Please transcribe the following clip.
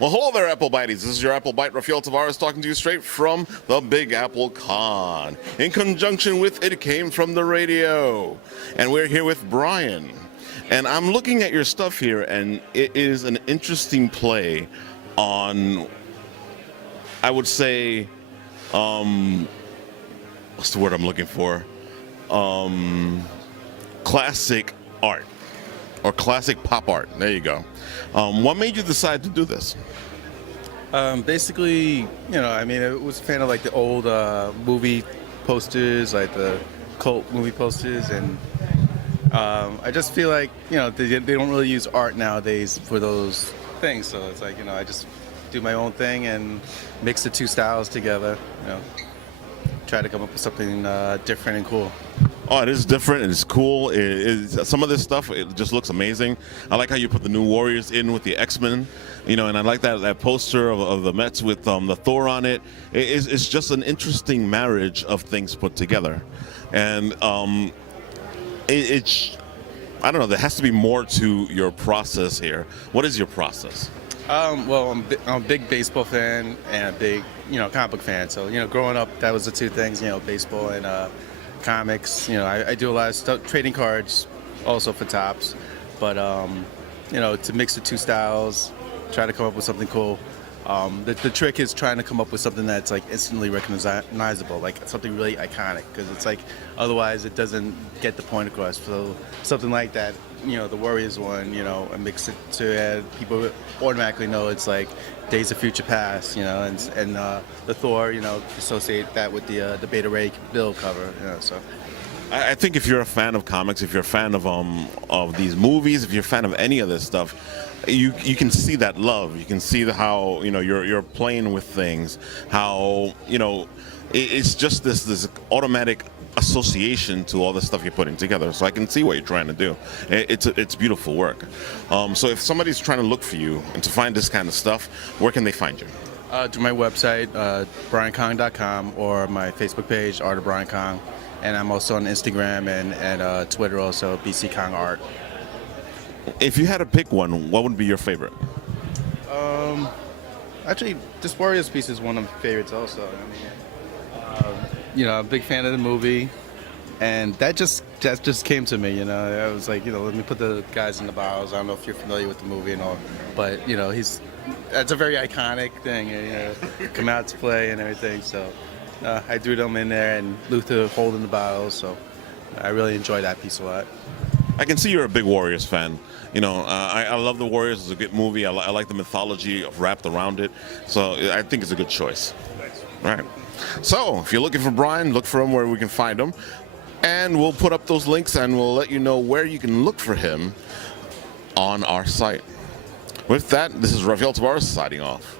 Well, hello there, Apple Bites. This is your Apple Bite, Rafael Tavares, talking to you straight from the Big Apple Con. In conjunction with It Came From the Radio. And we're here with Brian. And I'm looking at your stuff here, and it is an interesting play on, I would say, what's the word I'm looking for? Classic art. Or classic pop art. There you go. What made you decide to do this? Basically, I was a fan of like the old movie posters, like the cult movie posters, and I just feel like, they don't really use art nowadays for those things. So it's like, I just do my own thing and mix the two styles together, try to come up with something different and cool. Oh, it is different and it's cool. Some of this stuff, it just looks amazing. I like how you put the new Warriors in with the X-Men, and I like that poster of the Mets with the Thor on it. It's just an interesting marriage of things put together. And it's, I don't know, there has to be more to your process here. What is your process? Well, I'm a big baseball fan and a big, comic book fan. So, growing up, that was the two things, baseball and comics. I do a lot of stuff, trading cards also for tops, but to mix the two styles, try to come up with something cool. The trick is trying to come up with something that's like instantly recognizable, like something really iconic, because it's like otherwise it doesn't get the point across. So something like that, the Warriors one, and mix it to people automatically know it's like Days of Future Past, and the Thor, associate that with the Beta Ray Bill cover, so. I think if you're a fan of comics, if you're a fan of these movies, if you're a fan of any of this stuff, you can see that love. You can see how you're playing with things. How it's just this automatic association to all the stuff you're putting together. So I can see what you're trying to do. It's beautiful work. So if somebody's trying to look for you and to find this kind of stuff, where can they find you? To my website, briankong.com, or my Facebook page, Art of Brian Kong. And I'm also on Instagram and Twitter also, BC Kong Art. If you had to pick one, what would be your favorite? Actually, this Warriors piece is one of my favorites also. I'm a big fan of the movie, and that just came to me. I was like, let me put the guys in the bows. I don't know if you're familiar with the movie and all, but that's a very iconic thing. Come out to play and everything. So I threw them in there, and Luther holding the bows. So I really enjoy that piece a lot. I can see you're a big Warriors fan. I love the Warriors. It's a good movie. I like the mythology wrapped around it. So I think it's a good choice. Thanks. All right. So if you're looking for Brian, look for him where we can find him. And we'll put up those links and we'll let you know where you can look for him on our site. With that, this is Rafael Tavares signing off.